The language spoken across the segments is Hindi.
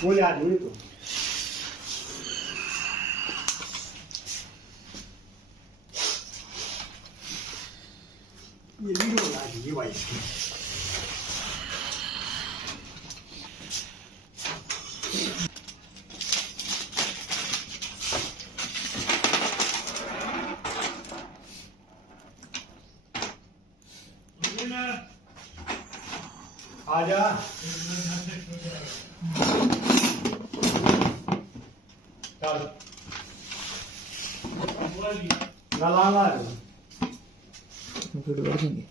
वो याद नहीं तो ये वीडियो ला दी भाई इसकी आजा चल ना लाना है वीडियो कर देंगे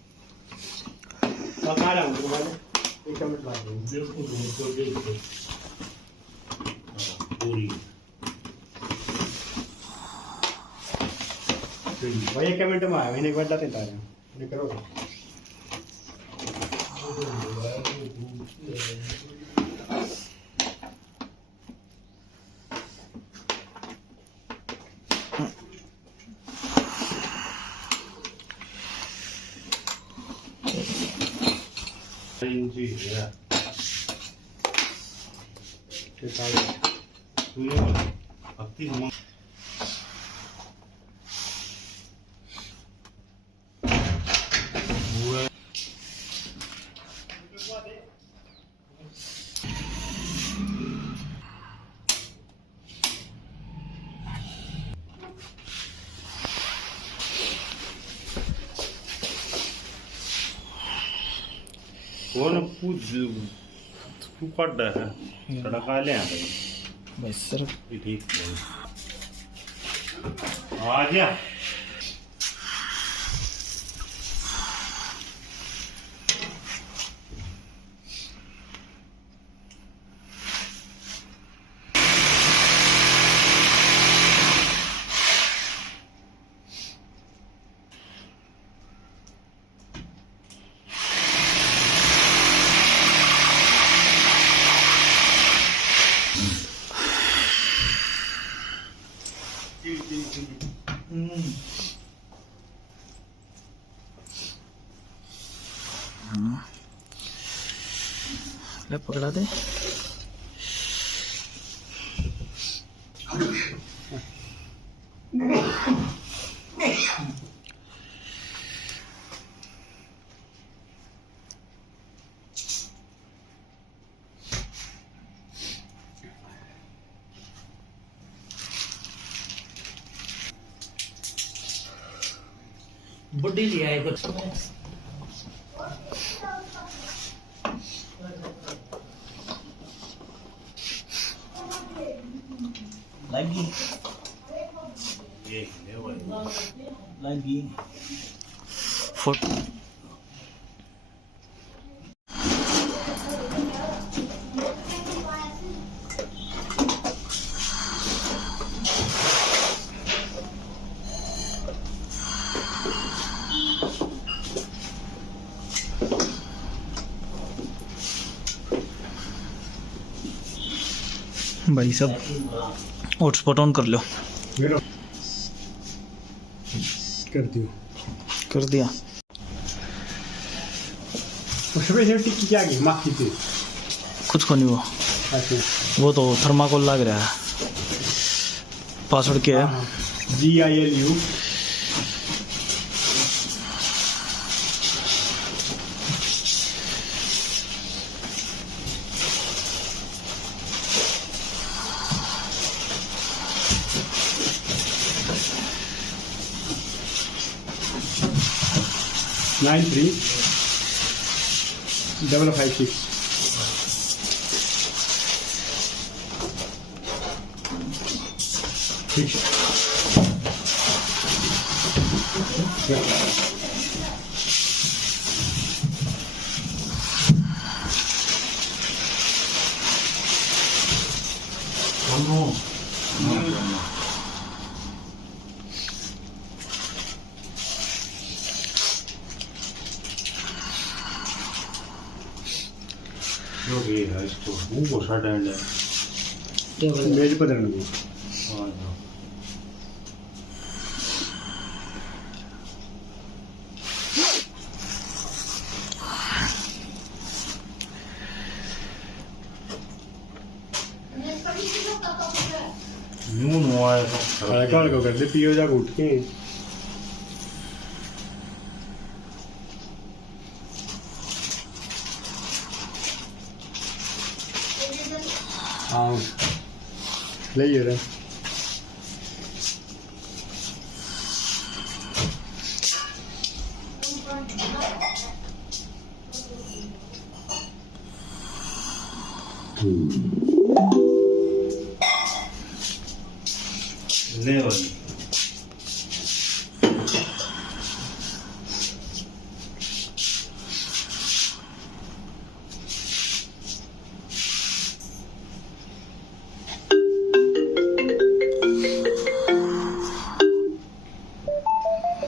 पका रहा हूँ तुम्हारे एक मिनट बाद बिल्कुल पूरी भाई एक मिनट में आया मैंने एक बार जाते तारे ये करो इंची है के साथ तूने अति हम कौन पूछ तू कट है सड़क आ ले बस सर ठीक आ जा ले पकड़ा दे बुड्ढी लिया है कुछ लगी ये ले भाई लगी फोटो भाई सब हॉटस्पॉट ऑन कर लो कर दिया उसमें से टिक्की क्या गई माखी थी कुछ को नहीं अच्छा वो तो थर्माकोल लग रहा है पासवर्ड क्या है GILU नाइन 3 556 जो भी है इसको वो साइड है मेज पर रहने दो हाँ यूं नुआए सारे घर को करते पियो जा उठ के हाँ ले रहा ले वाली